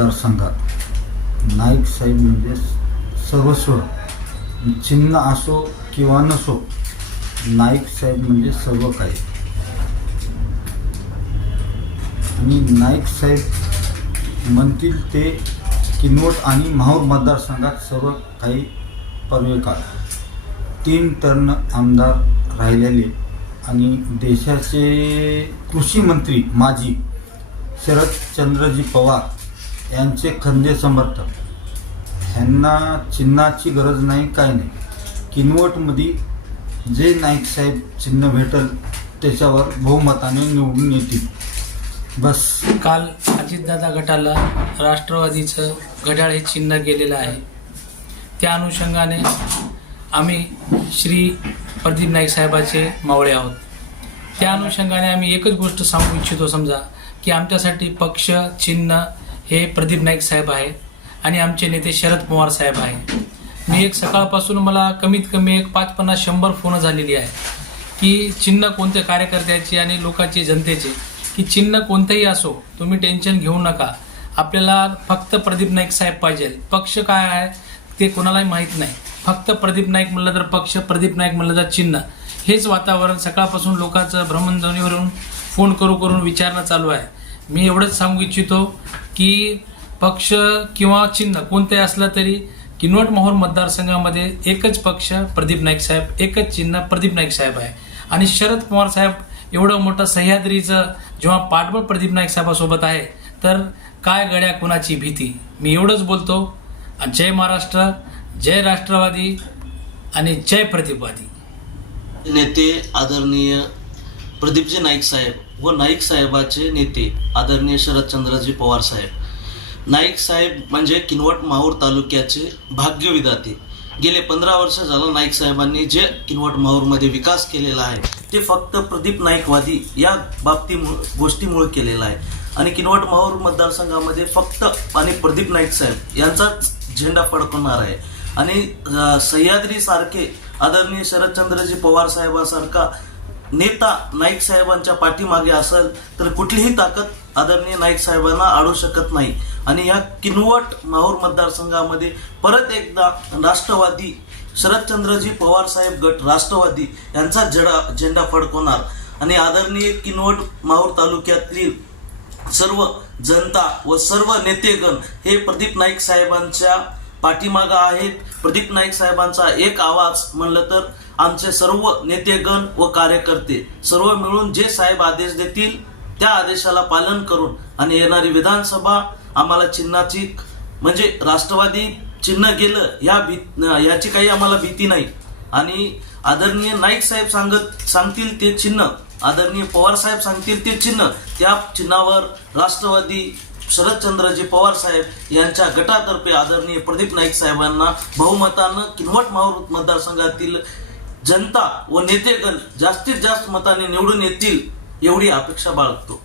मतदारसंघात नाईक साहेब म्हणजे सर्वस्व. चिन्ह असो किंवा नसो, नाईक साहेब म्हणजे सर्व काही. आणि नाईक साहेब म्हणतील ते किनवट आणि माहूर मतदारसंघात सर्व काही पर्यकाळ 3 टर्न आमदार राहिलेले आणि देशाचे कृषी मंत्री माजी शरदचंद्रजी पवार यांचे खंदे समर्थक. ह्यांना चिन्हाची गरज नाही, काय नाही. किनवटमध्ये जे नाईक साहेब चिन्ह भेटल त्याच्यावर बहुमताने निवडून येतील. बस. काल अजितदादा गटाला राष्ट्रवादीचं घड्याळ हे चिन्ह गेलेलं आहे. त्या अनुषंगाने आम्ही श्री प्रदीप नाईक साहेबाचे मावळे आहोत. त्या अनुषंगाने आम्ही एकच गोष्ट सांगू इच्छितो, समजा की आमच्यासाठी पक्ष चिन्ह हे प्रदीप नाईक साहेब आहे आणि आमचे नेते शरद पवार साहेब आहे. मी एक सकाळपासून मला कमीत कमी एक 5-50-100 फोन झालेली आहे की चिन्ह कोणत्या कार्यकर्त्याचे आणि लोकांचे, जनतेचे, की चिन्ह कोणतंही असो तुम्ही टेन्शन घेऊ नका, आपल्याला फक्त प्रदीप नाईक साहेब पाहिजे. पक्ष काय आहे ते कोणालाही माहीत नाही, फक्त प्रदीप नाईक म्हणलं तर पक्ष, प्रदीप नाईक म्हणलं तर चिन्ह. हेच वातावरण सकाळपासून लोकांचं भ्रमणध्वनीवरून फोन करून विचारणं चालू आहे. मी एवढंच सांगू इच्छितो की पक्ष किंवा चिन्ह कोणतेही असलं तरी किनवट माहूर मतदारसंघामध्ये एकच पक्ष प्रदीप नाईक साहेब, एकच चिन्ह प्रदीप नाईक साहेब आहे. आणि शरद पवार साहेब एवढं मोठं सह्याद्रीचं जेव्हा पाठबळ प्रदीप नाईक साहेबासोबत आहे तर काय गड्या कुणाची भीती. मी एवढंच बोलतो. जय महाराष्ट्र, जय राष्ट्रवादी आणि जय प्रदीपवादी. नेते आदरणीय प्रदीपजी नाईक साहेब व नाईक साहेबाचे नेते आदरणीय शरदचंद्रजी पवार साहेब. नाईक साहेब म्हणजे किनवट माहूर तालुक्याचे भाग्यविधाते. गेले 15 वर्ष झालं नाईक साहेबांनी जे किनवट माहूरमध्ये विकास केलेला आहे ते फक्त प्रदीप नाईकवादी या गोष्टीमुळे केलेला आहे. आणि किनवट माहूर मतदारसंघामध्ये फक्त आणि प्रदीप नाईक साहेब यांचाच झेंडा फडकवणार आहे. आणि सह्याद्रीसारखे आदरणीय शरदचंद्रजी पवार साहेबांसारखा नेता नाईक साहेबांच्या पाठीमागे असेल तर कुठलीही ताकद आदरणीय नाईक साहेबांना अडवू शकत नाही. आणि या किनवट माहूर मतदारसंघामध्ये परत एकदा राष्ट्रवादी शरदचंद्रजी पवार साहेब गट राष्ट्रवादी यांचा झेंडा फडकवणार. आणि आदरणीय किनवट माहूर तालुक्यातील सर्व जनता व सर्व नेतेगण हे प्रदीप नाईक साहेबांच्या पाठीमागं आहेत. प्रदीप नाईक साहेबांचा एक आवाज म्हणलं तर आमचे सर्व नेतेगण व कार्यकर्ते सर्व मिळून जे साहेब आदेश देतील त्या आदेशाला पालन करून आणि येणारी विधानसभा आम्हाला चिन्हाची म्हणजे राष्ट्रवादी चिन्ह गेलं याची काही आम्हाला भीती नाही. आणि आदरणीय नाईक साहेब सांगतील ते चिन्ह, आदरणीय पवार साहेब सांगतील ते चिन्ह, त्या चिन्हावर राष्ट्रवादी शरदचंद्रजी पवार साहेब यांच्या गटातर्फे आदरणीय प्रदीप नाईक साहेबांना बहुमतानं किनवट माहूर मतदारसंघातील जनता व नेतेगण जास्तीत जास्त मताने निवडून येतील एवढी अपेक्षा बाळगतो.